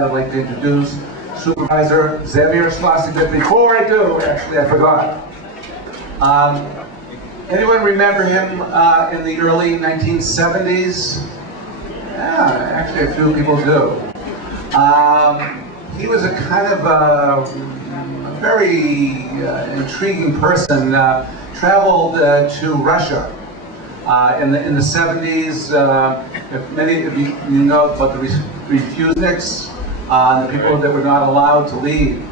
I'd like to introduce Supervisor Zev Yaroslavsky, but before I do, actually I forgot. Anyone remember him in the early 1970s? Yeah, actually a few people do. He was a kind of a very intriguing person. Traveled to Russia in the 70s. If many of you know about the refuseniks, the people that were not allowed to leave,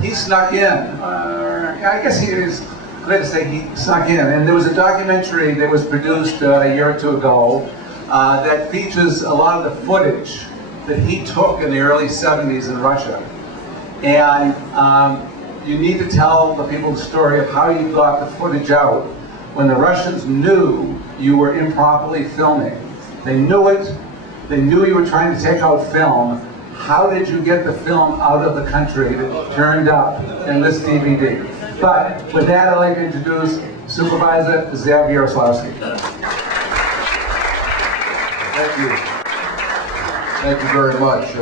he snuck in. I guess he is glad to say he snuck in. And there was a documentary that was produced a year or two ago that features a lot of the footage that he took in the early 70s in Russia. And you need to tell the people the story of how you got the footage out when the Russians knew you were improperly filming. They knew it. They knew you were trying to take out film. How did you get the film out of the country that turned up in this DVD? But with that, I'd like to introduce Supervisor Zev Yaroslavsky. Thank you. Thank you very much.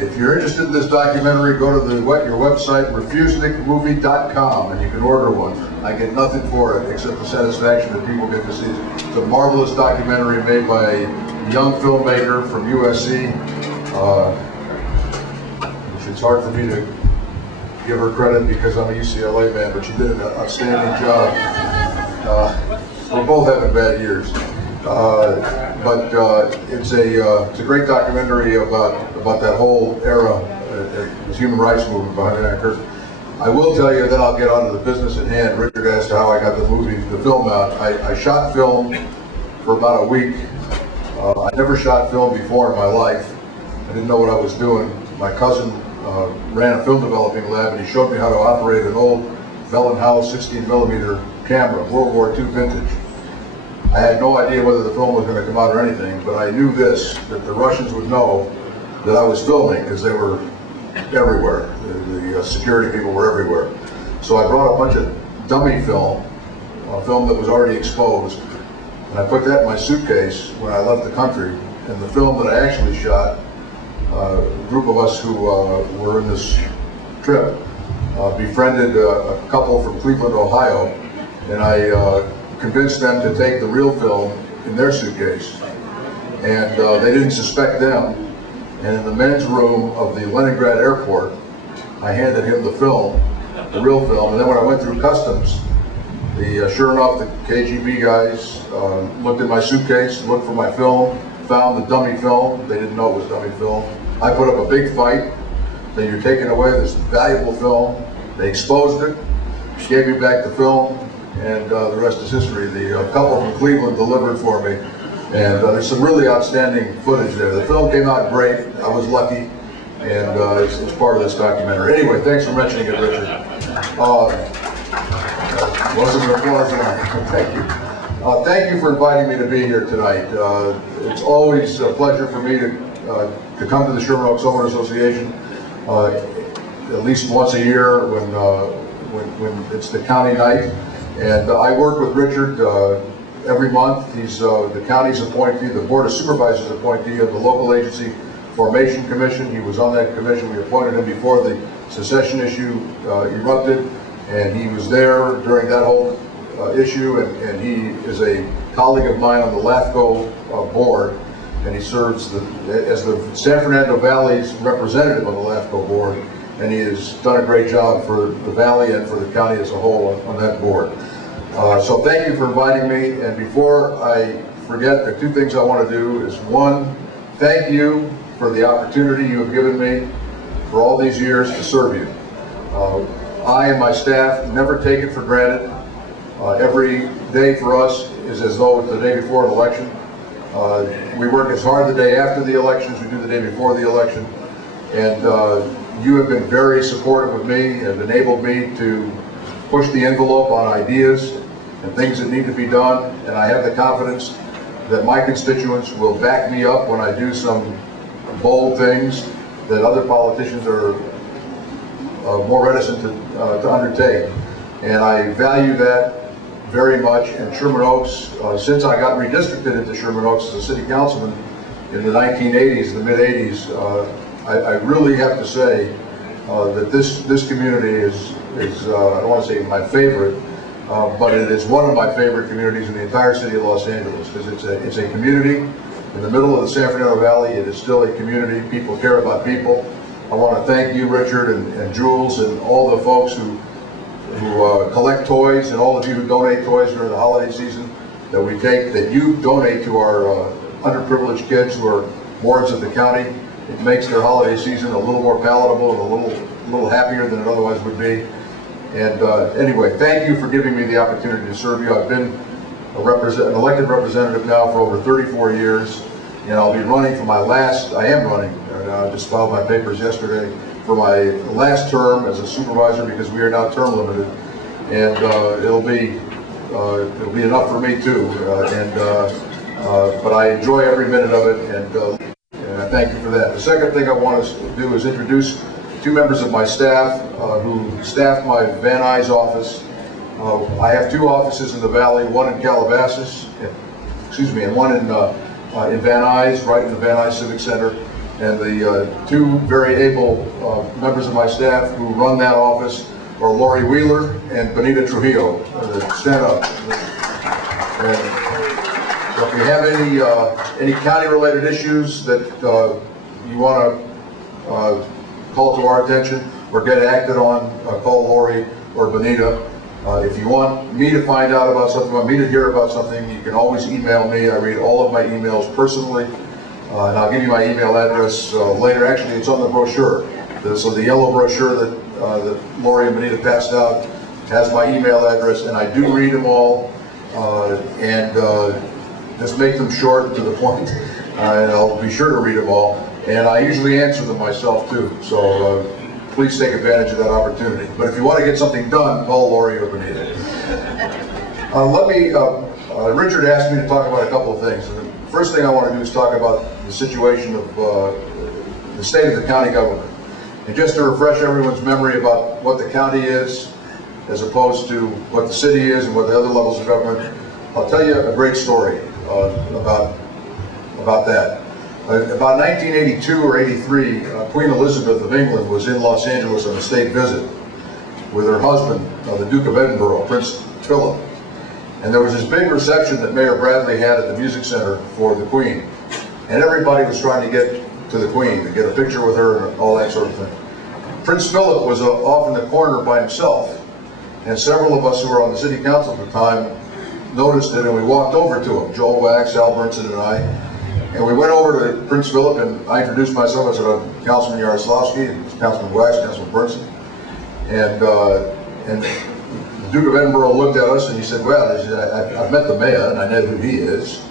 If you're interested in this documentary, go to your website, refusnikmovie.com, and you can order one. I get nothing for it except the satisfaction that people get to see it. It's a marvelous documentary made by a young filmmaker from USC. It's hard for me to give her credit because I'm a UCLA man, but she did an outstanding job. We're both having bad years. It's a great documentary about that whole era, the human rights movement behind that curtain. I will tell you, then I'll get on to the business at hand. Richard asked how I got the film out. I shot film for about a week. I never shot film before in my life. I didn't know what I was doing. My cousin ran a film developing lab, and he showed me how to operate an old Bell & Howell 16mm camera, World War II vintage. I had no idea whether the film was going to come out or anything, but I knew this, that the Russians would know that I was filming because they were everywhere. The security people were everywhere. So I brought a bunch of dummy film, film that was already exposed, and I put that in my suitcase when I left the country. And the film that I actually shot, a group of us who were in this trip befriended a couple from Cleveland, Ohio, and I convinced them to take the real film in their suitcase. And they didn't suspect them. And in the men's room of the Leningrad airport, I handed him the film, the real film. And then when I went through customs, sure enough, the KGB guys looked in my suitcase, looked for my film, found the dummy film. They didn't know it was dummy film. I put up a big fight that you're taking away this valuable film. They exposed it, gave me back the film, and the rest is history. The couple from Cleveland delivered for me, and there's some really outstanding footage there. The film came out great. I was lucky, and it's part of this documentary. Anyway, thanks for mentioning it, Richard. Wasn't an applause tonight. Thank you. Thank you for inviting me to be here tonight. It's always a pleasure for me to come to the Sherman Oaks Homeowners Association at least once a year when it's the county night. And I work with Richard every month. He's the county's appointee, the Board of Supervisors appointee of the Local Agency Formation Commission. He was on that commission. We appointed him before the secession issue erupted, and he was there during that whole issue, and he is a colleague of mine on the LAFCO board, and he serves as the San Fernando Valley's representative on the LAFCO board, and he has done a great job for the Valley and for the county as a whole on that board. So thank you for inviting me, and before I forget, the two things I want to do is, one, thank you for the opportunity you have given me for all these years to serve you. I and my staff never take it for granted. Every day for us is as though it's the day before an election. We work as hard the day after the election as we do the day before the election. And you have been very supportive of me and enabled me to push the envelope on ideas and things that need to be done. And I have the confidence that my constituents will back me up when I do some bold things that other politicians are more reticent to undertake. And I value that very much. And Sherman Oaks, since I got redistricted into Sherman Oaks as a city councilman in the 1980s, the mid-80s, I really have to say that this community is I don't want to say my favorite, but it is one of my favorite communities in the entire city of Los Angeles, because it's a community in the middle of the San Fernando Valley. It is still a community. People care about people. I want to thank you, Richard, and Jules, and all the folks who collect toys, and all of you who donate toys during the holiday season that you donate to our underprivileged kids who are wards of the county. It makes their holiday season a little more palatable and a little happier than it otherwise would be. And anyway, thank you for giving me the opportunity to serve you. I've been an elected representative now for over 34 years, and I'll be running for I am running, I just filed my papers yesterday, for my last term as a supervisor, because we are now term limited, and it'll be enough for me too. But I enjoy every minute of it, and I thank you for that. The second thing I want to do is introduce two members of my staff who staff my Van Nuys office. I have two offices in the Valley, one in Calabasas, and one in Van Nuys, right in the Van Nuys Civic Center. And the two very able members of my staff who run that office are Lori Wheeler and Benita Trujillo. Stand up. And so if you have any county-related issues that you want to call to our attention or get acted on, call Lori or Benita. If you want me to find out about something, want me to hear about something, you can always email me. I read all of my emails personally, and I'll give you my email address later. Actually, it's on the brochure. So the yellow brochure that Lori and Benita passed out has my email address, and I do read them all, and just make them short and to the point, and I'll be sure to read them all. And I usually answer them myself too, so please take advantage of that opportunity. But if you want to get something done, call Lori or Benita. Richard asked me to talk about a couple of things. And the first thing I want to do is talk about the situation of the state of the county government. And just to refresh everyone's memory about what the county is, as opposed to what the city is and what the other levels of government, I'll tell you a great story about that. About 1982 or 83, Queen Elizabeth of England was in Los Angeles on a state visit with her husband, the Duke of Edinburgh, Prince Philip. And there was this big reception that Mayor Bradley had at the Music Center for the Queen. And everybody was trying to get to the Queen, to get a picture with her and all that sort of thing. Prince Philip was off in the corner by himself. And several of us who were on the city council at the time noticed it, and we walked over to him, Joel Wax, Al Burnson, and I. And we went over to Prince Philip, and I introduced myself. I said, I'm Councilman Yaroslavsky, and Councilman Wax, Councilman Burnson. And the Duke of Edinburgh looked at us and he said, well, I've met the mayor and I know who he is.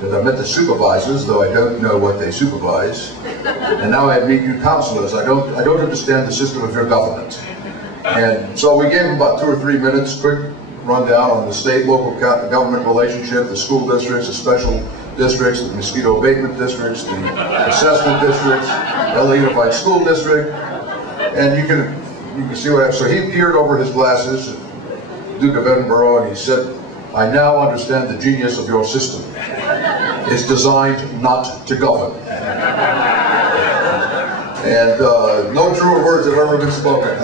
And I've met the supervisors, though I don't know what they supervise. And now I meet you councilors. I don't understand the system of your government. And so we gave him about 2 or 3 minutes, quick rundown on the state-local government relationship, the school districts, the special districts, the mosquito abatement districts, the assessment districts, LA Unified School District, and you can see what happened. So he peered over his glasses, Duke of Edinburgh, and he said, I now understand the genius of your system. It's designed not to govern. And no truer words have ever been spoken.